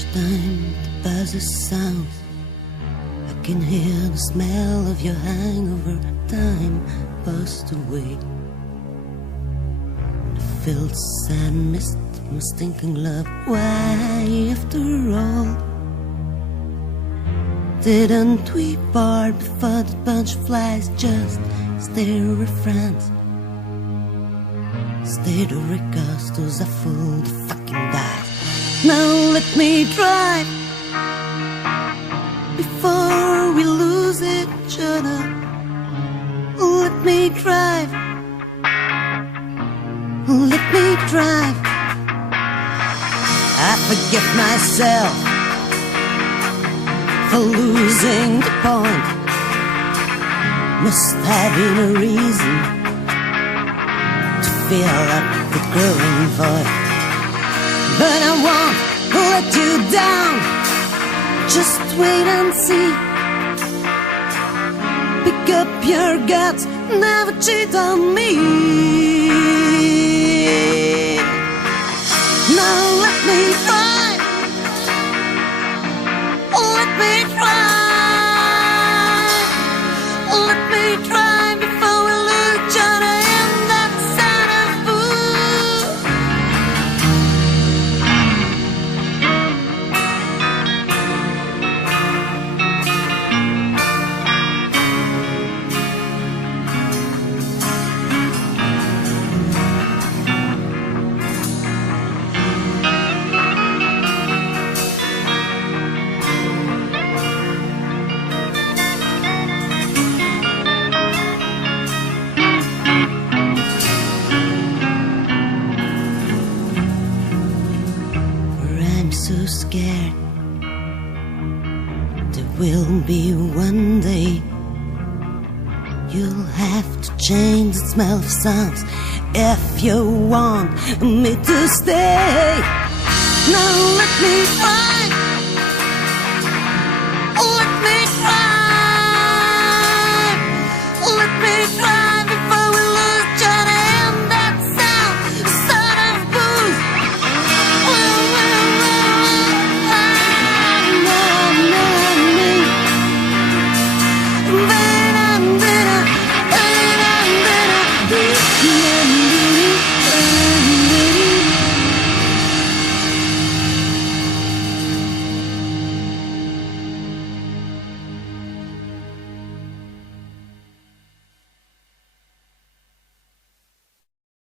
Each time the buzzer sounds, I can hear the smell of your hangover. Time passed away. The filled sand mist, my stinking love. Why, after all, didn't we part before the bunch of flies? Just stay with friends, stay to recast those are full the fucking dice. Now let me drive before we lose each other. Let me drive, let me drive. I forgive myself for losing the point. Must have been a reason to fill up the growing void. But I won't let you down. Just wait and see. Pick up your guts, never cheat on me. Now let me try. Let me try. Let me try before we lose each other in that sand of food. So scared there will be one day you'll have to change the smell of sounds if you want me to stay. Now let me try.